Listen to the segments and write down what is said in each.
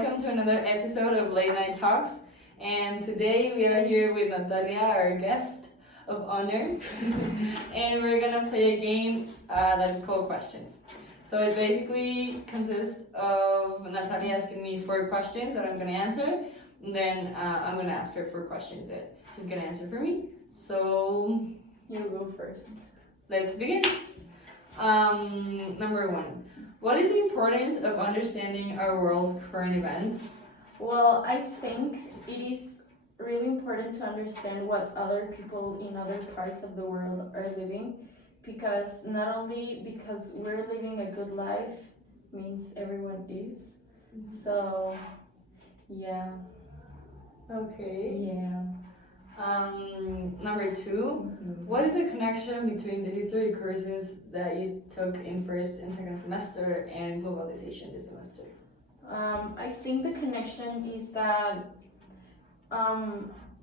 welcome to another episode of Late Night Talks. And today we are here with Natalia, our guest of honor, and we're gonna play a game that is called Questions. So it basically consists of Natalia asking me 4 questions that I'm gonna answer, and then I'm gonna ask her 4 questions that she's gonna answer for me. So You go first. let's begin. Number 1. What is the importance of understanding our world's current events? Well, I think it is really important to understand what other people in other parts of the world are living, because not only because we're living a good life means everyone is. So, yeah. Okay. Yeah. Number 2. What is the connection between the history courses that you took in first and second semester and globalization this semester? I think the connection is that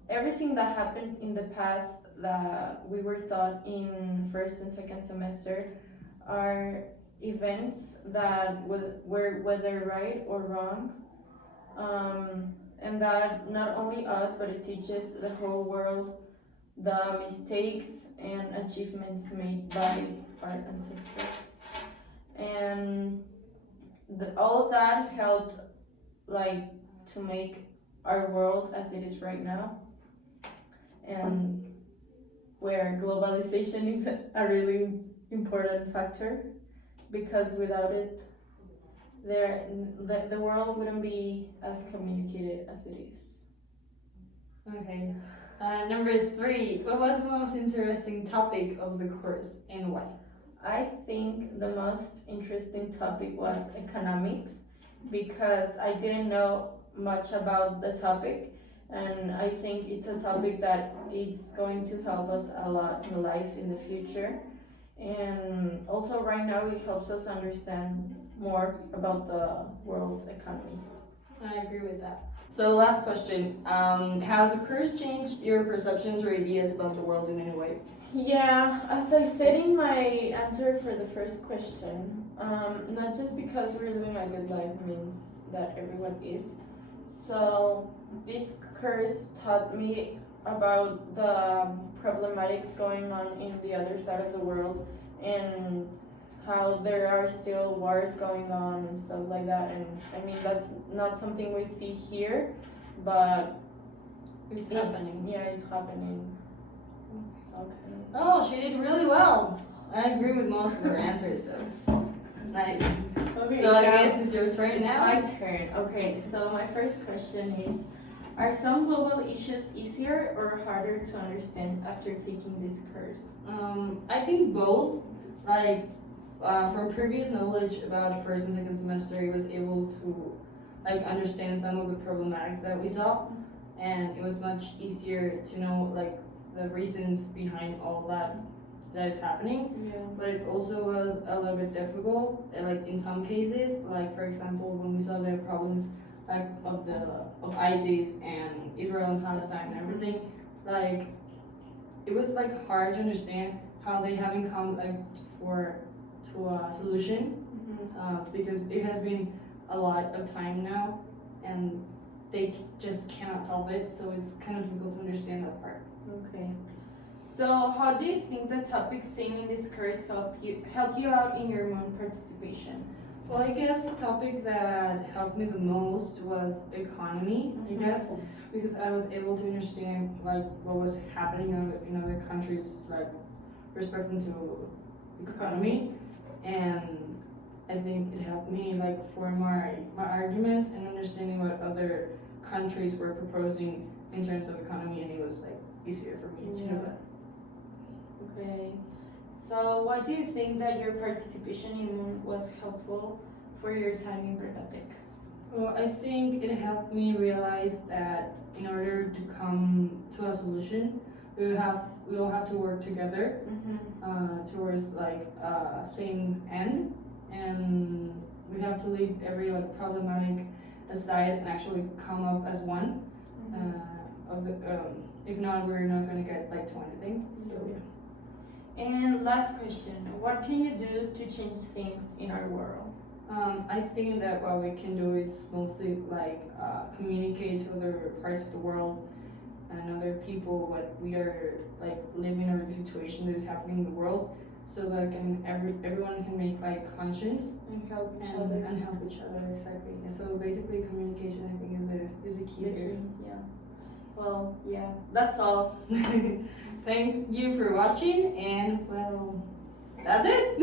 everything that happened in the past that we were taught in first and second semester are events that were whether right or wrong, and that not only us but it teaches the whole world the mistakes and achievements made by our ancestors, and all of that helped like to make our world as it is right now, and where globalization is a really important factor, because without it the world wouldn't be as communicated as it is. Okay. Number 3. What was the most interesting topic of the course and why? I think the most interesting topic was economics, because I didn't know much about the topic, and I think it's a topic that is going to help us a lot in life in the future, and also right now it helps us understand more about the world's economy. I agree with that. So last question. Has the course changed your perceptions or ideas about the world in any way? Yeah, as I said in my answer for the first question, not just because we're living a good life means that everyone is. So this course taught me about the problematics going on in the other side of the world, and how there are still wars going on and stuff like that. And I mean, that's not something we see here, but It's happening. Yeah, it's happening. Okay. Oh, she did really well. I agree with most of her answers, so nice. Okay, So I guess it's your turn it's now. my turn. Okay, so my first question is, are some global issues easier or harder to understand after taking this course? I think both. Like, from previous knowledge about first and second semester, I was able to like understand some of the problematics that we saw, and it was much easier to know like the reasons behind all that is happening. Yeah. But it also was a little bit difficult, like in some cases, like for example when we saw the problems like of ISIS and Israel and Palestine and everything, like it was like hard to understand how they haven't come like to a solution, because it has been a lot of time now and they just cannot solve it, so it's kind of difficult to understand that part. Okay. So how do you think the topics seen in this course help you out in your moon participation? Well, I guess the topic that helped me the most was economy, I guess, because I was able to understand like what was happening in other countries, like respecting to economy, and I think it helped me like form my arguments and understanding what other countries were proposing in terms of economy, and it was like easier for me to know that. Okay. So why do you think that your participation in Moon was helpful for your time in Bergatec? Well, I think it helped me realize that in order to come to a solution, we will have to work together towards like same end, and we have to leave every like problematic aside and actually come up as one. If not, we're not going to get like to anything. So yeah. And last question, what can you do to change things in our world? I think that what we can do is mostly like communicate to other parts of the world and other people what we are like living or the situation that is happening in the world, so that everyone can make like conscience And help each and, other. and help each other, exactly. And so basically communication I think is the key The here. key, yeah. Well, yeah, that's all. Thank you for watching, and well, that's it.